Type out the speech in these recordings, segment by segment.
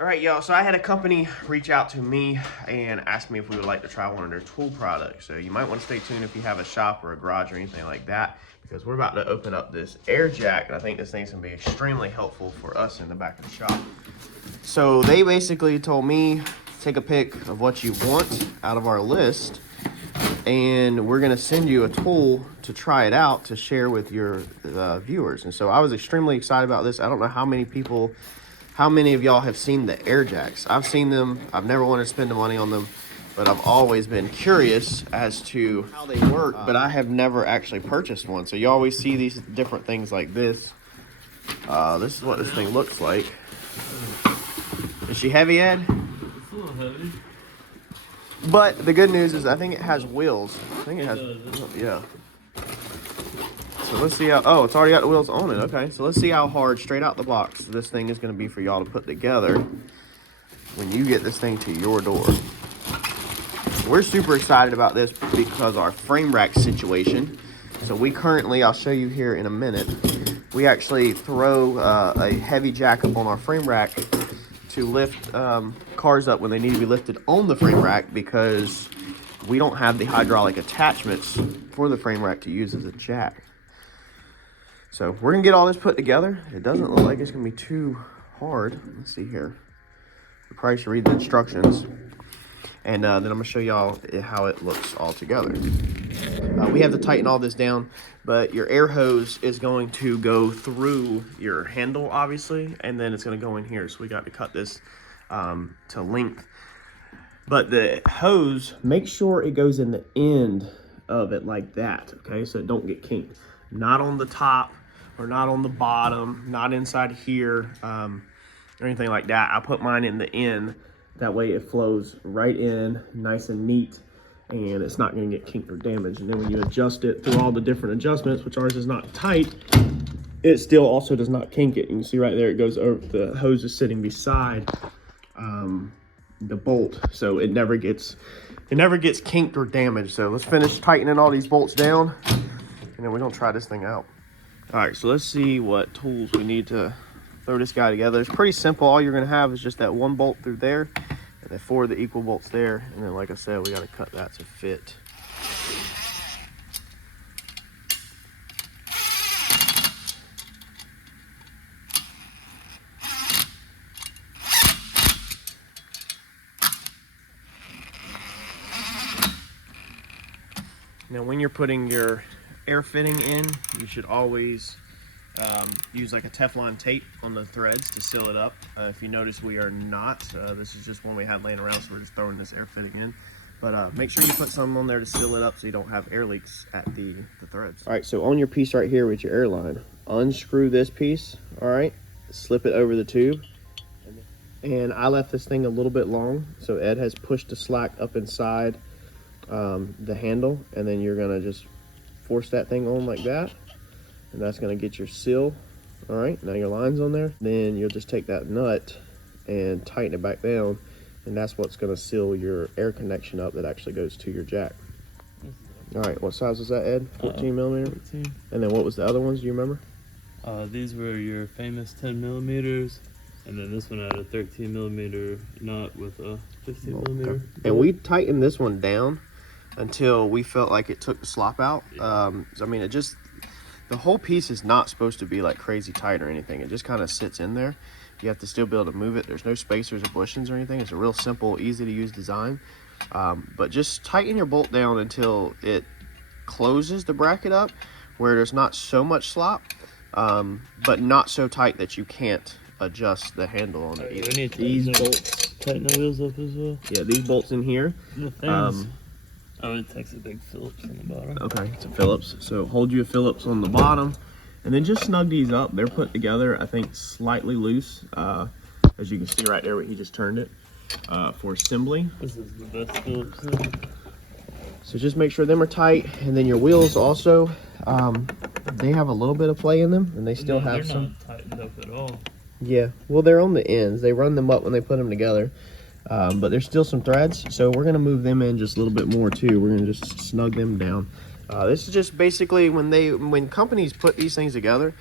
All right, y'all, so I had a company reach out to me and ask me if we would like to try one of their tool products. So you might want to stay tuned if you have a shop or a garage or anything like that, because we're about to open up this air jack, and I think this thing's gonna be extremely helpful for us in the back of the shop. So they basically told me, take a pic of what you want out of our list, and we're gonna send you a tool to try it out to share with your viewers. And so I was extremely excited about this. I don't know how many of y'all have seen the air jacks. I've seen them. I've never wanted to spend the money on them, but I've always been curious as to how they work, but I have never actually purchased one. So you always see these different things like this. This is what this thing looks like. Is she heavy, Ed? It's a little heavy. But the good news is I think it has wheels. I think it has, yeah. So let's see how, oh, it's already got the wheels on it. Okay, so let's see how hard straight out the box this thing is going to be for y'all to put together when you get this thing to your door. We're super excited about this because our frame rack situation. So we currently, I'll show you here in a minute, we actually throw a heavy jack up on our frame rack to lift cars up when they need to be lifted on the frame rack, because we don't have the hydraulic attachments for the frame rack to use as a jack. So we're gonna get all this put together. It doesn't look like it's gonna be too hard. Let's see here. We probably should read the instructions. And then I'm gonna show y'all how it looks all together. We have to tighten all this down, but your air hose is going to go through your handle, obviously, and then it's gonna go in here. So we got to cut this to length. But the hose, make sure it goes in the end of it like that, okay? So it don't get kinked. Not on the top or not on the bottom, not inside here or anything like that. I put mine in the end. That way it flows right in, nice and neat, and it's not gonna get kinked or damaged. And then when you adjust it through all the different adjustments, which ours is not tight, it still also does not kink it. You can see right there, it goes over, the hose is sitting beside the bolt, so it never gets kinked or damaged. So let's finish tightening all these bolts down, and then we're gonna try this thing out. All right, so let's see what tools we need to throw this guy together. It's pretty simple. All you're gonna have is just that one bolt through there, and then 4 of the equal bolts there, and then like I said, we gotta cut that to fit. Now when you're putting your air fitting in, you should always use like a Teflon tape on the threads to seal it up. If you notice, we are not. This is just one we had laying around, so we're just throwing this air fitting in. But make sure you put some on there to seal it up so you don't have air leaks at the threads. All right, so on your piece right here with your air line, unscrew this piece, all right? Slip it over the tube. And I left this thing a little bit long, so Ed has pushed the slack up inside the handle, and then you're gonna just force that thing on like that, and that's gonna get your seal. All right, now your line's on there. Then you'll just take that nut and tighten it back down, and that's what's gonna seal your air connection up that actually goes to your jack. All right, what size was that, Ed? 14 millimeter? 14. And then what was the other ones, do you remember? These were your famous 10 millimeters, and then this one had a 13 millimeter nut with a 15 millimeter. Okay. And we tightened this one down until we felt like it took the slop out. I mean, it just, the whole piece is not supposed to be like crazy tight or anything. It just kind of sits in there. You have to still be able to move it. There's no spacers or bushings or anything. It's a real simple, easy to use design. But just tighten your bolt down until it closes the bracket up where there's not so much slop, but not so tight that you can't adjust the handle on it either. These bolts, tighten the wheels up as well. Yeah, these bolts in here. The things. It takes a big Phillips on the bottom. Okay, it's a Phillips. So hold you a Phillips on the bottom, and then just snug these up. They're put together, I think, slightly loose. As you can see right there where he just turned it, for assembly. This is the best Phillips. So just make sure them are tight, and then your wheels also, they have a little bit of play in them, and they still have some. They're not tightened up at all. Yeah, well, they're on the ends. They run them up when they put them together. But there's still some threads, so we're gonna move them in just a little bit more too. We're gonna just snug them down. This is just basically when companies put these things together,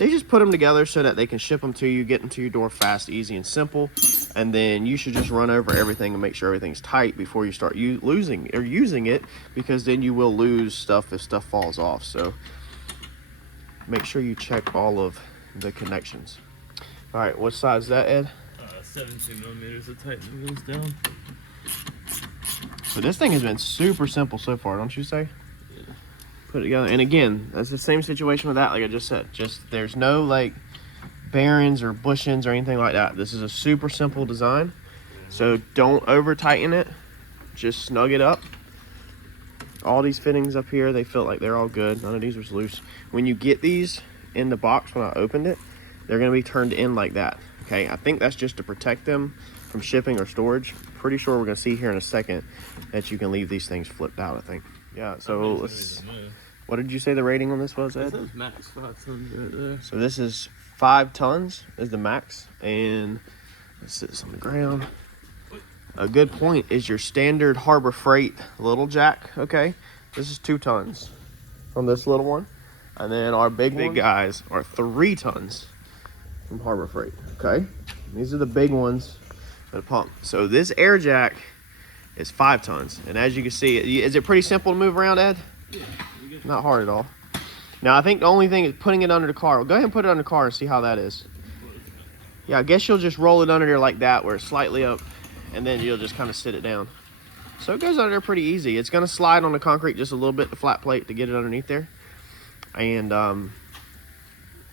They just put them together so that they can ship them to you, get them to your door fast, easy, and simple. And then you should just run over everything and make sure everything's tight before you start using it, because then you will lose stuff if stuff falls off. So make sure you check all of the connections. All right, what size is that, Ed? 17 millimeters to tighten the wheels down. So this thing has been super simple so far, don't you say? Yeah. Put it together, and again, that's the same situation with that, like I just said. Just there's no like bearings or bushings or anything like that. This is a super simple design, so don't over tighten it. Just snug it up. All these fittings up here, they feel like they're all good. None of these was loose. When you get these in the box, when I opened it, they're going to be turned in like that. Okay, I think that's just to protect them from shipping or storage. Pretty sure we're going to see here in a second that you can leave these things flipped out, I think. Yeah, so let's, what did you say the rating on this was, Ed? It says max 5 tons right there. So this is 5 tons is the max, and it sits on the ground. A good point is your standard Harbor Freight little jack, okay? This is 2 tons from this little one. And then our big guys are 3 tons from Harbor Freight, okay? These are the big ones for the pump. So this air jack is 5 tons. And as you can see, is it pretty simple to move around, Ed? Yeah. Not hard at all. Now, I think the only thing is putting it under the car. Well, go ahead and put it under the car and see how that is. Yeah, I guess you'll just roll it under there like that, where it's slightly up, and then you'll just kind of sit it down. So it goes under there pretty easy. It's going to slide on the concrete just a little bit, the flat plate, to get it underneath there. And I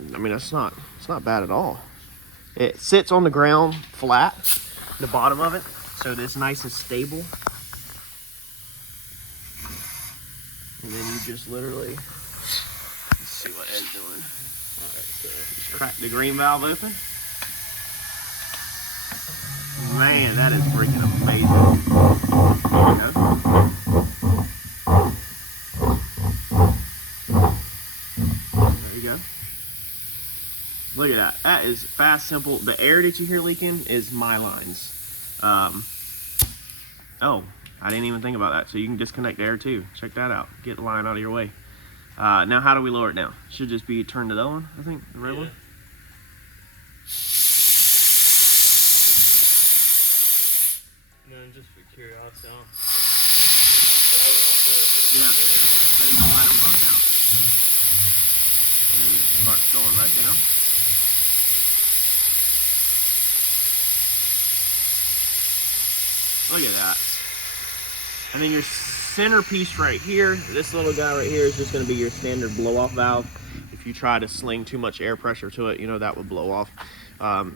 mean, it's not bad at all. It sits on the ground flat, the bottom of it, so it's nice and stable. And then you just literally, let's see what Ed's doing. All right, so just crack the green valve open. Man, that is freaking amazing. There you go. Look at that. That is fast, simple. The air that you hear leaking is my lines. Oh, I didn't even think about that. So you can disconnect air too. Check that out. Get the line out of your way. Now, how do we lower it down? Should just be turned it on, I think, the red one. And then just for curiosity, Yeah. So you can let it pump down. And then it starts going right down. Look at that. And then your centerpiece right here, this little guy right here is just going to be your standard blow-off valve. If you try to sling too much air pressure to it, you know, that would blow off.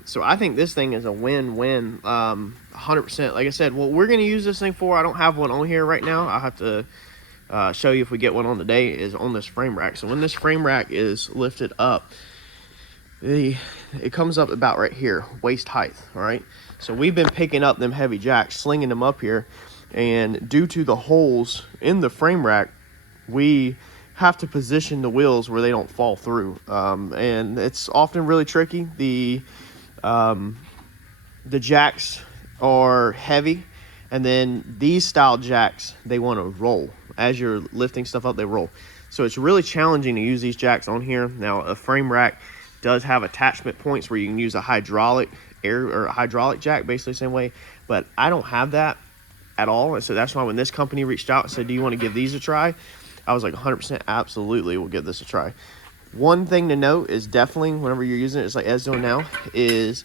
So I think this thing is a win-win, 100%. Like I said, what we're going to use this thing for, I don't have one on here right now. I'll have to show you if we get one on today, is on this frame rack. So when this frame rack is lifted up, it comes up about right here, waist height, all right? So we've been picking up them heavy jacks, slinging them up here, and due to the holes in the frame rack, we have to position the wheels where they don't fall through, and it's often really tricky. The jacks are heavy, and then these style jacks, they want to roll. As you're lifting stuff up, they roll. So it's really challenging to use these jacks on here. Now, a frame rack does have attachment points where you can use a hydraulic jack, basically the same way, but I don't have that at all. And so that's why when this company reached out and said, do you want to give these a try? I was like, 100% absolutely, we'll give this a try. One thing to note is definitely whenever you're using it, it's like Ed's doing now, is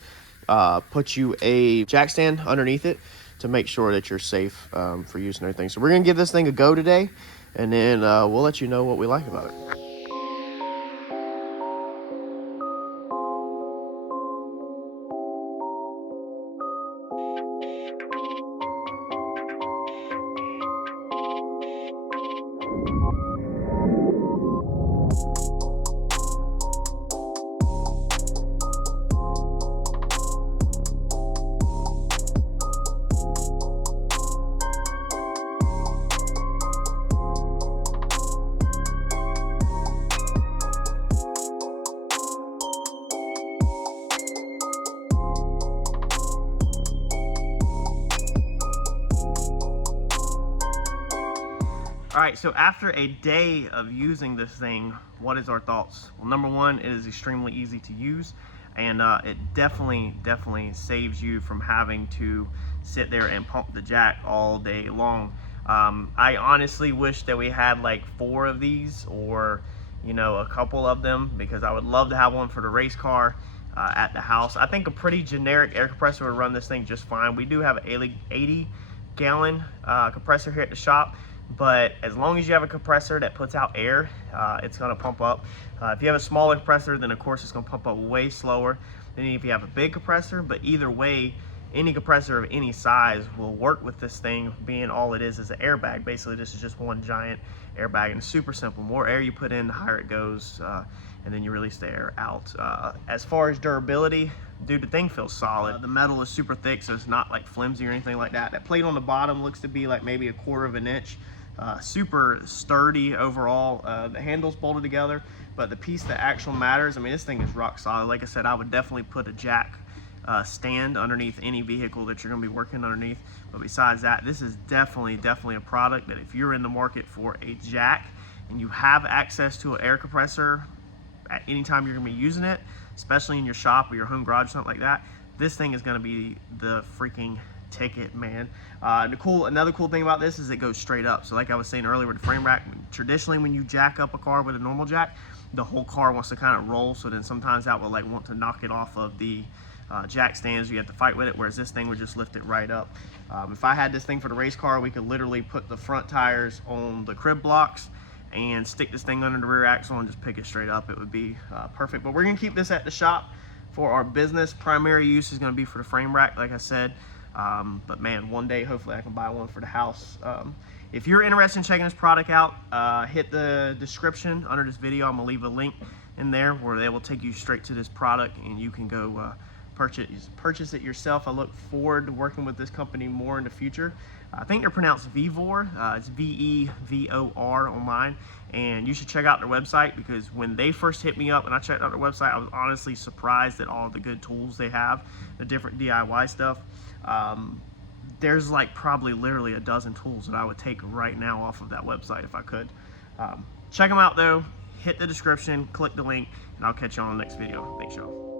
put you a jack stand underneath it to make sure that you're safe for use and everything. So we're going to give this thing a go today, and then we'll let you know what we like about it. All right, so after a day of using this thing, what is our thoughts? Well, number one, it is extremely easy to use, and it definitely saves you from having to sit there and pump the jack all day long. I honestly wish that we had like 4 of these, or you know, a couple of them, because I would love to have one for the race car at the house. I think a pretty generic air compressor would run this thing just fine. We do have an 80-gallon compressor here at the shop, but as long as you have a compressor that puts out air, it's going to pump up. If you have a smaller compressor, then of course it's going to pump up way slower than if you have a big compressor. But either way, any compressor of any size will work with this thing, being all it is an airbag. Basically, this is just one giant airbag, and it's super simple. The more air you put in, the higher it goes, and then you release the air out. As far as durability, dude, the thing feels solid. The metal is super thick, so it's not like flimsy or anything like that. That plate on the bottom looks to be like maybe 1/4 of an inch. Super sturdy overall. The handle's bolted together, but the piece that actually matters, I mean, this thing is rock solid. Like I said, I would definitely put a jack stand underneath any vehicle that you're going to be working underneath. But besides that, this is definitely a product that if you're in the market for a jack and you have access to an air compressor at any time you're going to be using it, especially in your shop or your home garage, something like that, this thing is going to be the freaking ticket, man. Another cool thing about this is it goes straight up. So like I was saying earlier with the frame rack, traditionally when you jack up a car with a normal jack, the whole car wants to kind of roll, so then sometimes that will like want to knock it off of the jack stands. You have to fight with it, whereas this thing would just lift it right up. If I had this thing for the race car, we could literally put the front tires on the crib blocks and stick this thing under the rear axle and just pick it straight up. It would be perfect. But we're gonna keep this at the shop for our business. Primary use is gonna be for the frame rack, like I said. But man, one day hopefully I can buy one for the house. If you're interested in checking this product out, hit the description under this video. I'm gonna leave a link in there where they will take you straight to this product and you can go purchase it yourself. I look forward to working with this company more in the future. I think they're pronounced VEVOR. It's VEVOR online, and you should check out their website, because when they first hit me up and I checked out their website, I was honestly surprised at all the good tools they have, the different DIY stuff. There's like probably literally a dozen tools that I would take right now off of that website if I could. Check them out though, hit the description, click the link, and I'll catch you on the next video. Thanks y'all.